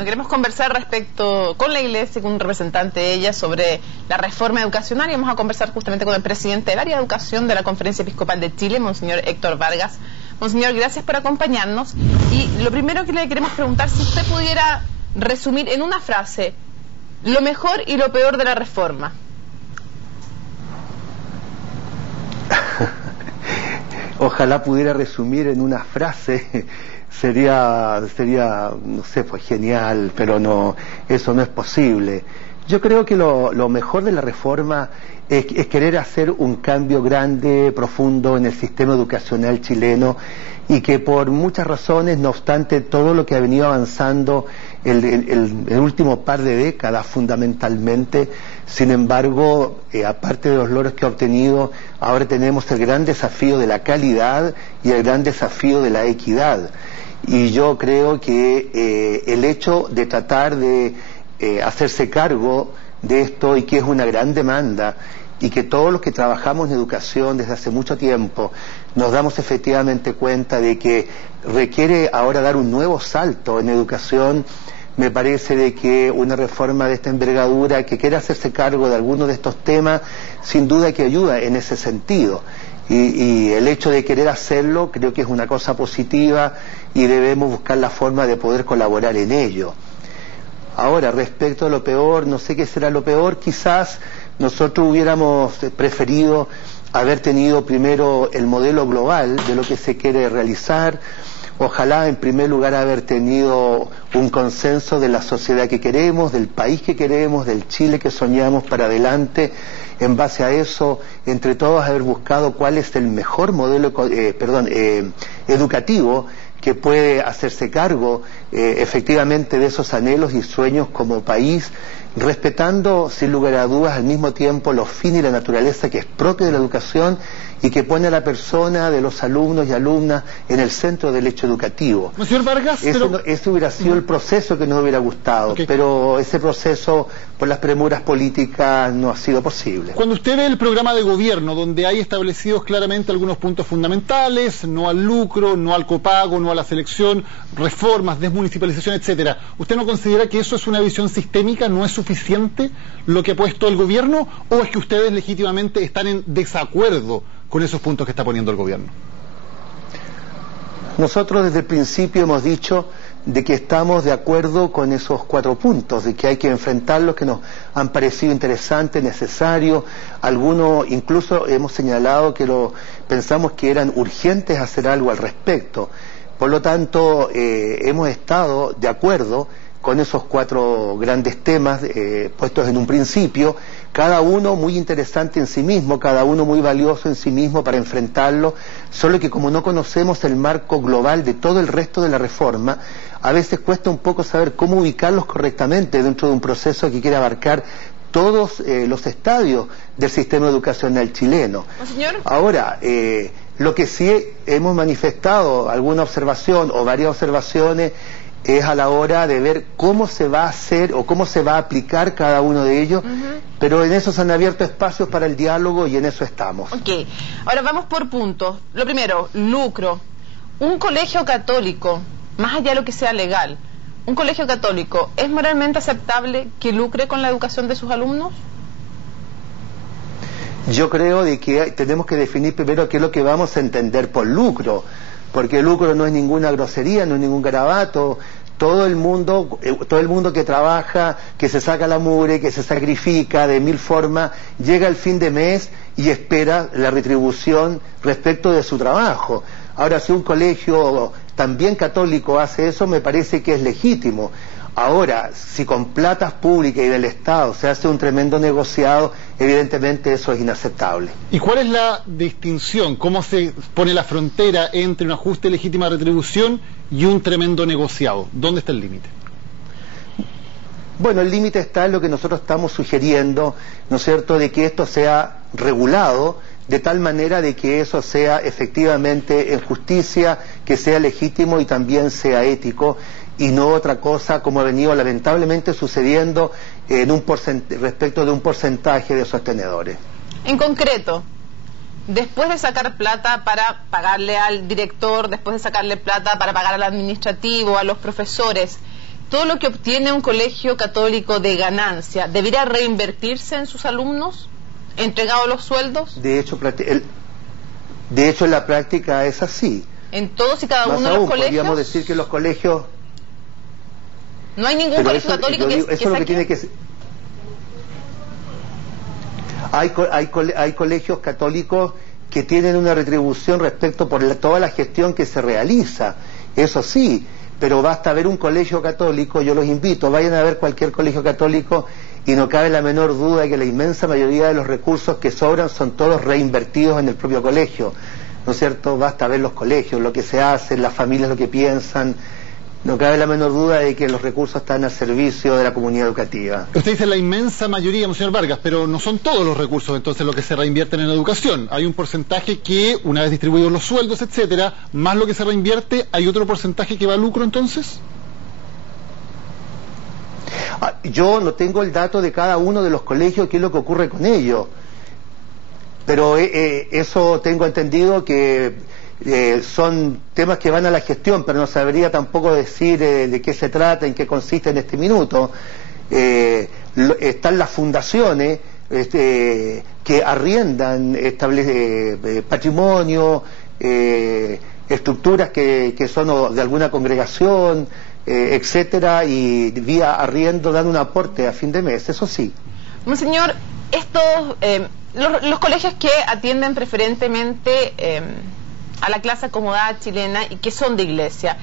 Bueno, queremos conversar respecto con la Iglesia, con un representante de ella, sobre la reforma educacional, y vamos a conversar justamente con el presidente del área de educación de la Conferencia Episcopal de Chile, Monseñor Héctor Vargas. Monseñor, gracias por acompañarnos. Y lo primero que le queremos preguntar, si usted pudiera resumir en una frase lo mejor y lo peor de la reforma. Ojalá pudiera resumir en una frase. Sería, no sé, pues genial, pero no, eso no es posible. Yo creo que lo mejor de la reforma es querer hacer un cambio grande, profundo en el sistema educacional chileno, y que por muchas razones, no obstante todo lo que ha venido avanzando el último par de décadas fundamentalmente, sin embargo, aparte de los logros que ha obtenido, ahora tenemos el gran desafío de la calidad y el gran desafío de la equidad. Y yo creo que el hecho de tratar de hacerse cargo de esto, y que es una gran demanda, y que todos los que trabajamos en educación desde hace mucho tiempo nos damos efectivamente cuenta de que requiere ahora dar un nuevo salto en educación, me parece de que una reforma de esta envergadura que quiera hacerse cargo de algunos de estos temas, sin duda que ayuda en ese sentido. Y el hecho de querer hacerlo creo que es una cosa positiva, y debemos buscar la forma de poder colaborar en ello. Ahora, respecto a lo peor, no sé qué será lo peor. Quizás nosotros hubiéramos preferido haber tenido primero el modelo global de lo que se quiere realizar. Ojalá, en primer lugar, haber tenido un consenso de la sociedad que queremos, del país que queremos, del Chile que soñamos para adelante. En base a eso, entre todos, haber buscado cuál es el mejor modelo educativo que puede hacerse cargo efectivamente de esos anhelos y sueños como país, respetando sin lugar a dudas al mismo tiempo los fines y la naturaleza que es propia de la educación, y que pone a la persona de los alumnos y alumnas en el centro del hecho educativo. Señor Vargas, ese hubiera sido el proceso que nos hubiera gustado, pero ese proceso por las premuras políticas no ha sido posible. Cuando usted ve el programa de gobierno, donde hay establecidos claramente algunos puntos fundamentales, no al lucro, no al copago, no a la selección, reformas, desmunicipalización, etcétera, ¿usted no considera que eso es una visión sistémica, no es suficiente lo que ha puesto el gobierno, o es que ustedes legítimamente están en desacuerdo con esos puntos que está poniendo el gobierno? Nosotros desde el principio hemos dicho de que estamos de acuerdo con esos 4 puntos, de que hay que enfrentarlos, que nos han parecido interesantes, necesarios. Algunos incluso hemos señalado que pensamos que eran urgentes hacer algo al respecto. Por lo tanto, hemos estado de acuerdo con esos 4 grandes temas puestos en un principio, cada uno muy interesante en sí mismo, cada uno muy valioso en sí mismo para enfrentarlo, solo que como no conocemos el marco global de todo el resto de la reforma, a veces cuesta un poco saber cómo ubicarlos correctamente dentro de un proceso que quiere abarcar todos los estadios del sistema educacional chileno. Señor. Ahora, lo que sí hemos manifestado, alguna observación o varias observaciones, es a la hora de ver cómo se va a hacer o cómo se va a aplicar cada uno de ellos, pero en eso se han abierto espacios para el diálogo y en eso estamos. Ok, ahora vamos por puntos. Lo primero, lucro. Un colegio católico, más allá de lo que sea legal, ¿un colegio católico es moralmente aceptable que lucre con la educación de sus alumnos? Yo creo de que tenemos que definir primero qué es lo que vamos a entender por lucro, porque el lucro no es ninguna grosería, no es ningún garabato. Todo el mundo que trabaja, que se saca la mugre, que se sacrifica de 1000 formas, llega al fin de mes y espera la retribución respecto de su trabajo. Ahora, si un colegio también católico hace eso, me parece que es legítimo. Ahora, si con platas públicas y del Estado se hace un tremendo negociado, evidentemente eso es inaceptable. ¿Y cuál es la distinción? ¿Cómo se pone la frontera entre un ajuste de legítima retribución y un tremendo negociado? ¿Dónde está el límite? Bueno, el límite está en lo que nosotros estamos sugiriendo, ¿no es cierto?, de que esto sea regulado de tal manera de que eso sea efectivamente en justicia, que sea legítimo y también sea ético, y no otra cosa como ha venido lamentablemente sucediendo respecto de un porcentaje de sostenedores. En concreto, después de sacar plata para pagarle al director, después de sacarle plata para pagar al administrativo, a los profesores, todo lo que obtiene un colegio católico de ganancia, ¿debería reinvertirse en sus alumnos, entregado los sueldos? De hecho, en la práctica es así. ¿En todos y cada uno de los colegios? Podríamos decir que los colegios... No hay ningún colegio católico que saque... Hay colegios católicos que tienen una retribución respecto por toda la gestión que se realiza, eso sí, pero basta ver un colegio católico, yo los invito, vayan a ver cualquier colegio católico y no cabe la menor duda de que la inmensa mayoría de los recursos que sobran son todos reinvertidos en el propio colegio, ¿no es cierto? Basta ver los colegios, lo que se hace, las familias lo que piensan. No cabe la menor duda de que los recursos están al servicio de la comunidad educativa. Usted dice la inmensa mayoría, señor Vargas, pero no son todos los recursos entonces lo que se reinvierten en educación. Hay un porcentaje que, una vez distribuidos los sueldos, etcétera, más lo que se reinvierte, ¿hay otro porcentaje que va a lucro entonces? Yo no tengo el dato de cada uno de los colegios, qué es lo que ocurre con ellos. Pero eso tengo entendido que... son temas que van a la gestión, pero no sabría tampoco decir de qué se trata, en qué consiste en este minuto. Están las fundaciones que arriendan patrimonio, estructuras que son de alguna congregación, etcétera, y vía arriendo dan un aporte a fin de mes, eso sí. Monseñor, los colegios que atienden preferentemente a la clase acomodada chilena y que son de iglesia.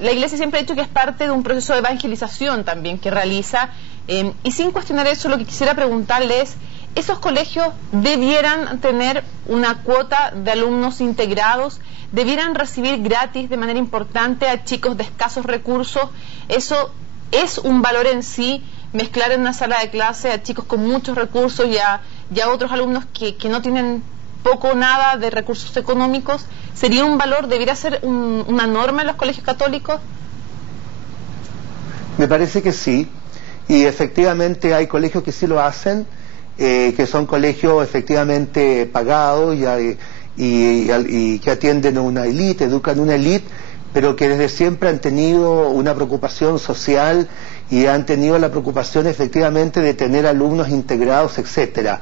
La iglesia siempre ha dicho que es parte de un proceso de evangelización también que realiza, y sin cuestionar eso, lo que quisiera preguntarle es, ¿esos colegios debieran tener una cuota de alumnos integrados? ¿Debieran recibir gratis de manera importante a chicos de escasos recursos? ¿Eso es un valor en sí, mezclar en una sala de clase a chicos con muchos recursos y a otros alumnos que no tienen poco o nada de recursos económicos? ¿Sería un valor, debería ser una norma en los colegios católicos? Me parece que sí, y efectivamente hay colegios que sí lo hacen, que son colegios efectivamente pagados y que atienden a una élite, educan a una élite, pero que desde siempre han tenido una preocupación social y han tenido la preocupación efectivamente de tener alumnos integrados, etcétera.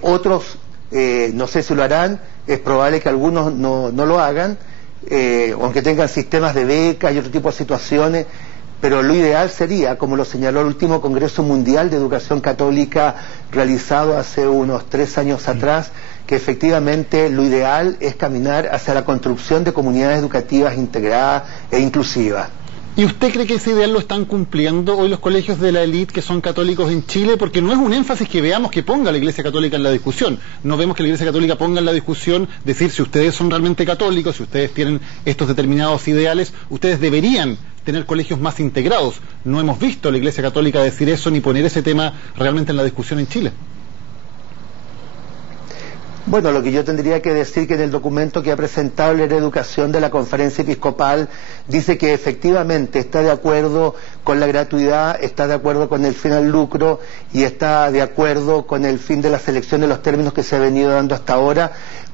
Otros no sé si lo harán, es probable que algunos no lo hagan, aunque tengan sistemas de becas y otro tipo de situaciones, pero lo ideal sería, como lo señaló el último Congreso Mundial de Educación Católica realizado hace unos 3 años atrás, que efectivamente lo ideal es caminar hacia la construcción de comunidades educativas integradas e inclusivas. ¿Y usted cree que ese ideal lo están cumpliendo hoy los colegios de la élite que son católicos en Chile? Porque no es un énfasis que veamos que ponga la Iglesia Católica en la discusión. No vemos que la Iglesia Católica ponga en la discusión decir si ustedes son realmente católicos, si ustedes tienen estos determinados ideales, ustedes deberían tener colegios más integrados. No hemos visto a la Iglesia Católica decir eso ni poner ese tema realmente en la discusión en Chile. Bueno, lo que yo tendría que decir que en el documento que ha presentado la Educación de la Conferencia Episcopal dice que efectivamente está de acuerdo con la gratuidad, está de acuerdo con el fin al lucro y está de acuerdo con el fin de la selección de los términos que se ha venido dando hasta ahora,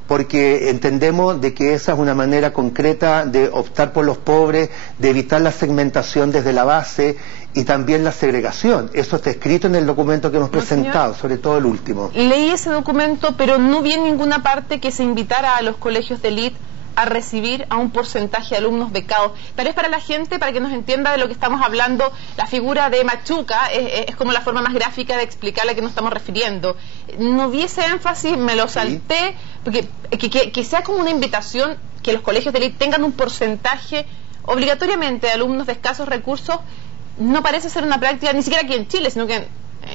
porque entendemos de que esa es una manera concreta de optar por los pobres, de evitar la segmentación desde la base y también la segregación. Eso está escrito en el documento que hemos presentado, sobre todo el último. Leí ese documento, pero no vi en ninguna parte que se invitara a los colegios de élite a recibir a un porcentaje de alumnos becados. Tal vez para la gente, para que nos entienda de lo que estamos hablando, la figura de Machuca es como la forma más gráfica de explicar a la que nos estamos refiriendo. No vi ese énfasis, me lo salté, porque que sea como una invitación que los colegios de élite tengan un porcentaje obligatoriamente de alumnos de escasos recursos, no parece ser una práctica, ni siquiera aquí en Chile, sino que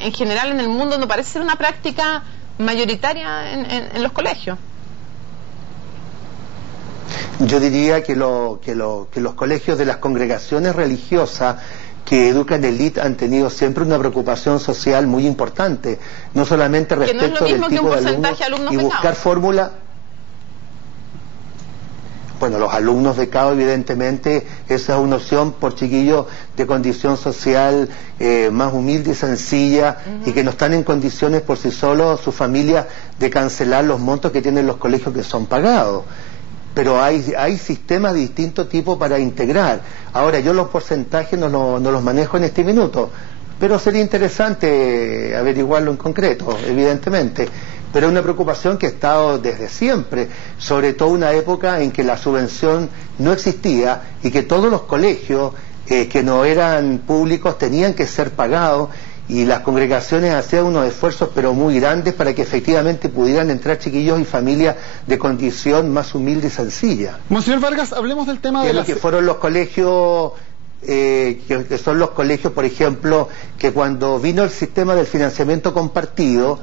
en general en el mundo no parece ser una práctica mayoritaria en los colegios. Yo diría que los colegios de las congregaciones religiosas que educan élite han tenido siempre una preocupación social muy importante, no solamente respecto del tipo de alumnos y buscar fórmula. Bueno, los alumnos becados, evidentemente, esa es una opción por chiquillos de condición social más humilde y sencilla, y que no están en condiciones por sí solos, sus familias, de cancelar los montos que tienen los colegios que son pagados. pero hay sistemas de distinto tipo para integrar. Ahora, yo los porcentajes no los manejo en este minuto, pero sería interesante averiguarlo en concreto, evidentemente. Pero es una preocupación que ha estado desde siempre, sobre todo una época en que la subvención no existía y que todos los colegios que no eran públicos tenían que ser pagados, y las congregaciones hacían unos esfuerzos pero muy grandes para que efectivamente pudieran entrar chiquillos y familias de condición más humilde y sencilla. Monseñor Vargas, hablemos del tema de lo que fueron los colegios, que son los colegios, por ejemplo, que cuando vino el sistema del financiamiento compartido,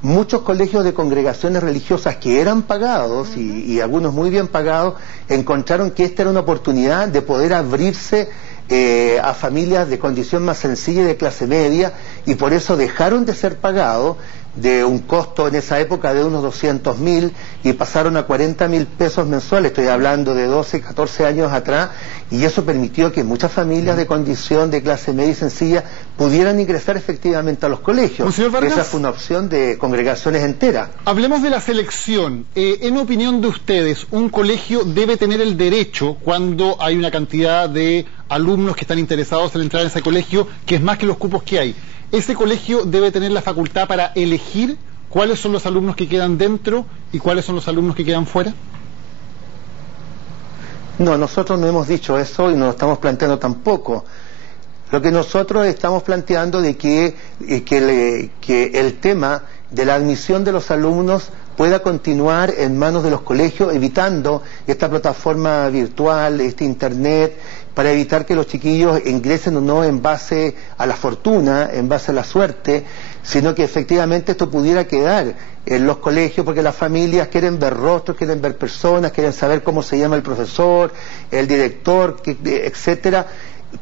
muchos colegios de congregaciones religiosas que eran pagados, y algunos muy bien pagados, encontraron que esta era una oportunidad de poder abrirse a familias de condición más sencilla y de clase media, y por eso dejaron de ser pagados de un costo en esa época de unos 200.000 y pasaron a 40.000 pesos mensuales. Estoy hablando de 12, 14 años atrás, y eso permitió que muchas familias de condición de clase media y sencilla pudieran ingresar efectivamente a los colegios. Esa fue una opción de congregaciones enteras. Hablemos de la selección. En opinión de ustedes, ¿un colegio debe tener el derecho, cuando hay una cantidad de alumnos que están interesados en entrar en ese colegio, que es más que los cupos que hay, ese colegio debe tener la facultad para elegir cuáles son los alumnos que quedan dentro y cuáles son los alumnos que quedan fuera? No, nosotros no hemos dicho eso y no lo estamos planteando tampoco. Lo que nosotros estamos planteando de que el tema de la admisión de los alumnos pueda continuar en manos de los colegios, evitando esta plataforma virtual, este internet, para evitar que los chiquillos ingresen o no en base a la fortuna, en base a la suerte, sino que efectivamente esto pudiera quedar en los colegios, porque las familias quieren ver rostros, quieren ver personas, quieren saber cómo se llama el profesor, el director, etcétera,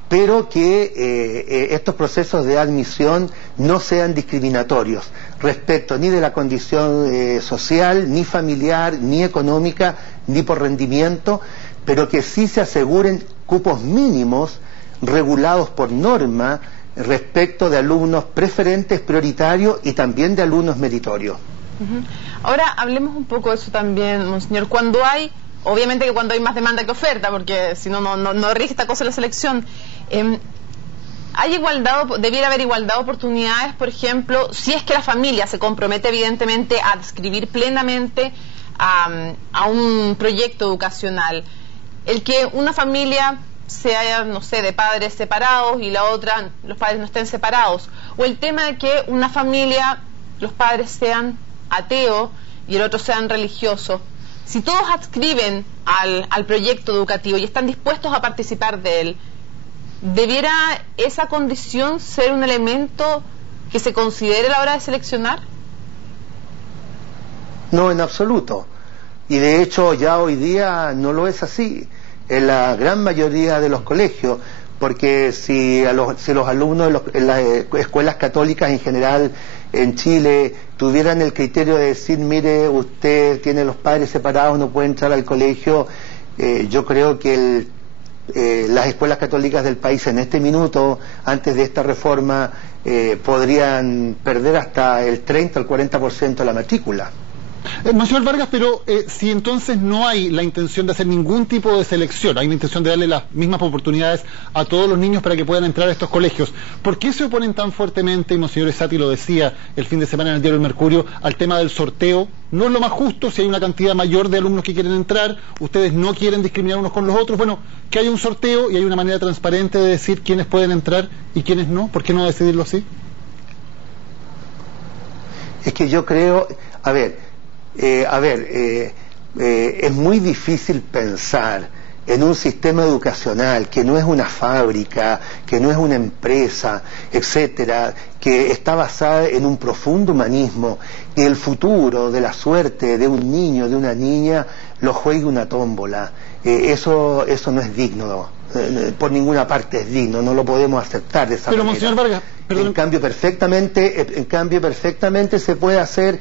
pero que estos procesos de admisión no sean discriminatorios respecto ni de la condición social, ni familiar, ni económica, ni por rendimiento, pero que sí se aseguren cupos mínimos regulados por norma respecto de alumnos preferentes, prioritarios y también de alumnos meritorios. Ahora hablemos un poco de eso también, monseñor. Obviamente que cuando hay más demanda que oferta, porque si no rige esta cosa la selección. Debiera haber igualdad de oportunidades, por ejemplo, si es que la familia se compromete evidentemente a adscribir plenamente a un proyecto educacional. El que una familia sea, no sé, de padres separados y la otra, los padres no estén separados, o el tema de que una familia, los padres sean ateos y el otro sean religiosos. Si todos adscriben al proyecto educativo y están dispuestos a participar de él, ¿debiera esa condición ser un elemento que se considere a la hora de seleccionar? No, en absoluto. Y de hecho ya hoy día no lo es así en la gran mayoría de los colegios, porque si los alumnos en las escuelas católicas en general en Chile tuvieran el criterio de decir, mire, usted tiene los padres separados, no puede entrar al colegio, yo creo que las escuelas católicas del país en este minuto, antes de esta reforma, podrían perder hasta el 30 al 40% de la matrícula. Monseñor Vargas, pero si entonces no hay la intención de hacer ningún tipo de selección, hay la intención de darle las mismas oportunidades a todos los niños para que puedan entrar a estos colegios, ¿por qué se oponen tan fuertemente, y Monseñor Esati lo decía el fin de semana en el diario El Mercurio, al tema del sorteo? ¿No es lo más justo si hay una cantidad mayor de alumnos que quieren entrar, ustedes no quieren discriminar unos con los otros? Bueno, que haya un sorteo y hay una manera transparente de decir quiénes pueden entrar y quiénes no. ¿Por qué no decidirlo así? Es que yo creo, es muy difícil pensar en un sistema educacional que no es una fábrica, que no es una empresa, etcétera, que está basada en un profundo humanismo, y el futuro de la suerte de un niño, de una niña, lo juegue una tómbola. Eso no es digno, por ninguna parte es digno, no lo podemos aceptar de esa manera. Monseñor Vargas, en cambio perfectamente se puede hacer.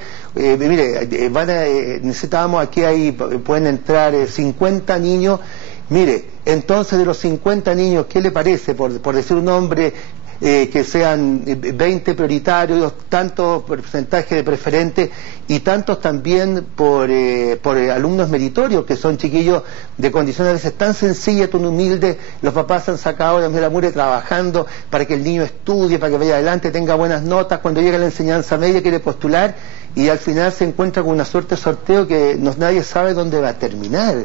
Necesitábamos aquí, pueden entrar 50 niños. Mire, entonces de los 50 niños, ¿qué le parece, por decir un nombre, que sean 20 prioritarios, tantos porcentajes de preferentes y tantos también por alumnos meritorios, que son chiquillos de condiciones a veces tan sencillas, tan humildes. Los papás han sacado la mugre trabajando para que el niño estudie, para que vaya adelante, tenga buenas notas, cuando llega a la enseñanza media quiere postular y al final se encuentra con una suerte de sorteo que nadie sabe dónde va a terminar.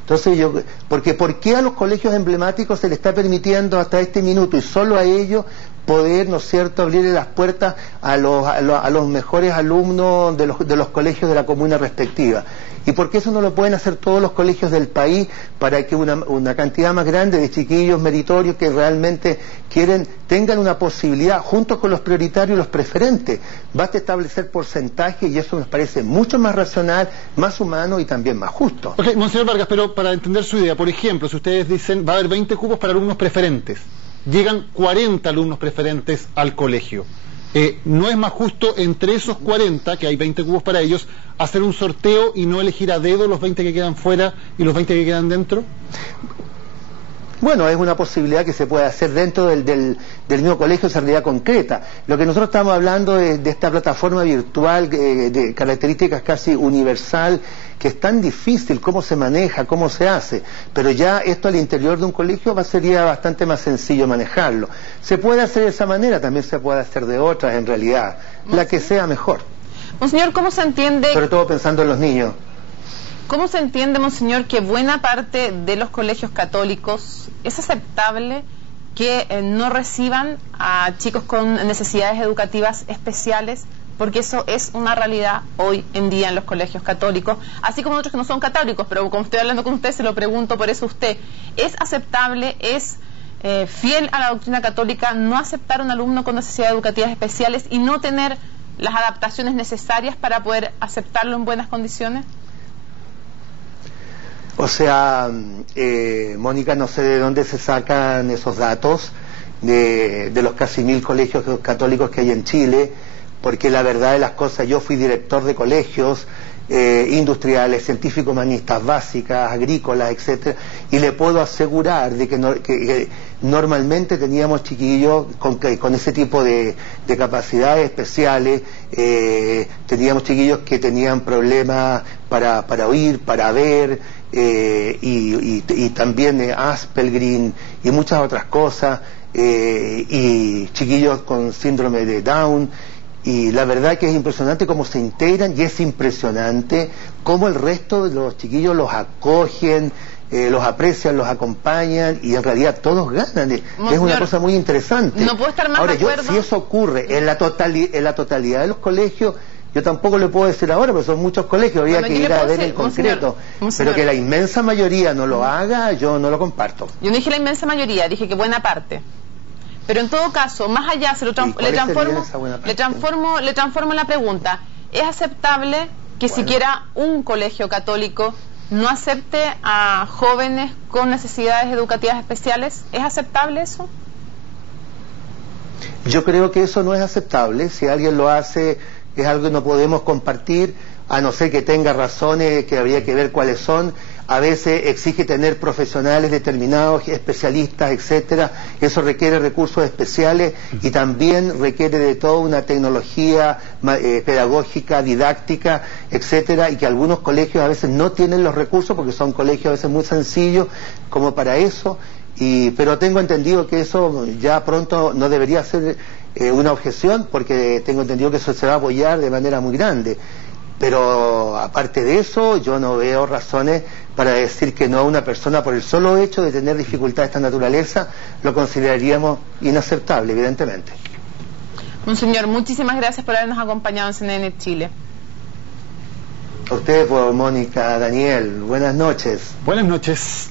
Entonces ¿por qué a los colegios emblemáticos se les está permitiendo hasta este minuto y solo a ellos poder, ¿no es cierto?, abrirle las puertas a los mejores alumnos de los colegios de la comuna respectiva? ¿Y por qué eso no lo pueden hacer todos los colegios del país para que una cantidad más grande de chiquillos meritorios que realmente tengan una posibilidad, junto con los prioritarios y los preferentes? Basta establecer porcentajes y eso nos parece mucho más racional, más humano y también más justo. Ok, Monseñor Vargas, pero para entender su idea, por ejemplo, si ustedes dicen va a haber 20 cupos para alumnos preferentes, llegan 40 alumnos preferentes al colegio. ¿No es más justo entre esos 40, que hay 20 cupos para ellos, hacer un sorteo y no elegir a dedo los 20 que quedan fuera y los 20 que quedan dentro? Bueno, es una posibilidad que se puede hacer dentro del mismo colegio, esa realidad concreta. Lo que nosotros estamos hablando es de esta plataforma virtual de características casi universal, que es tan difícil cómo se maneja, cómo se hace, pero ya esto al interior de un colegio sería bastante más sencillo manejarlo. Se puede hacer de esa manera, también se puede hacer de otras en realidad, la que sea mejor. Monseñor, ¿cómo se entiende? Sobre todo pensando en los niños. ¿Cómo se entiende, monseñor, que buena parte de los colegios católicos es aceptable que no reciban a chicos con necesidades educativas especiales? Porque eso es una realidad hoy en día en los colegios católicos, así como otros que no son católicos, pero como estoy hablando con usted, se lo pregunto por eso usted. ¿Es aceptable, es fiel a la doctrina católica no aceptar a un alumno con necesidades educativas especiales y no tener las adaptaciones necesarias para poder aceptarlo en buenas condiciones? O sea, Mónica, no sé de dónde se sacan esos datos de los casi 1000 colegios católicos que hay en Chile, porque la verdad de las cosas, yo fui director de colegios industriales, científico-humanistas, básicas, agrícolas, etcétera, y le puedo asegurar de que normalmente teníamos chiquillos con ese tipo de capacidades especiales, teníamos chiquillos que tenían problemas para oír, para ver, y también Asperger y muchas otras cosas, y chiquillos con síndrome de Down. Y la verdad que es impresionante cómo se integran y es impresionante cómo el resto de los chiquillos los acogen, los aprecian, los acompañan y en realidad todos ganan. Es una cosa muy interesante. No puedo estar más ahora, de acuerdo. Si eso ocurre en la totalidad de los colegios, yo tampoco le puedo decir ahora, porque son muchos colegios, habría que ir a ver en concreto. Pero que la inmensa mayoría no lo haga, yo no lo comparto. Yo no dije la inmensa mayoría, dije que buena parte. Pero en todo caso, más allá, le transformo la pregunta. ¿Es aceptable que siquiera un colegio católico no acepte a jóvenes con necesidades educativas especiales? ¿Es aceptable eso? Yo creo que eso no es aceptable. Si alguien lo hace, es algo que no podemos compartir, a no ser que tenga razones que habría que ver cuáles son. A veces exige tener profesionales determinados, especialistas, etcétera. Eso requiere recursos especiales y también requiere de toda una tecnología pedagógica, didáctica, etcétera, y que algunos colegios a veces no tienen los recursos porque son colegios a veces muy sencillos como para eso. Pero tengo entendido que eso ya pronto no debería ser una objeción, porque tengo entendido que eso se va a apoyar de manera muy grande. Pero aparte de eso, yo no veo razones para decir que no a una persona por el solo hecho de tener dificultades de esta naturaleza. Lo consideraríamos inaceptable, evidentemente. Monseñor, muchísimas gracias por habernos acompañado en CNN Chile. A usted, por Mónica, Daniel, buenas noches. Buenas noches.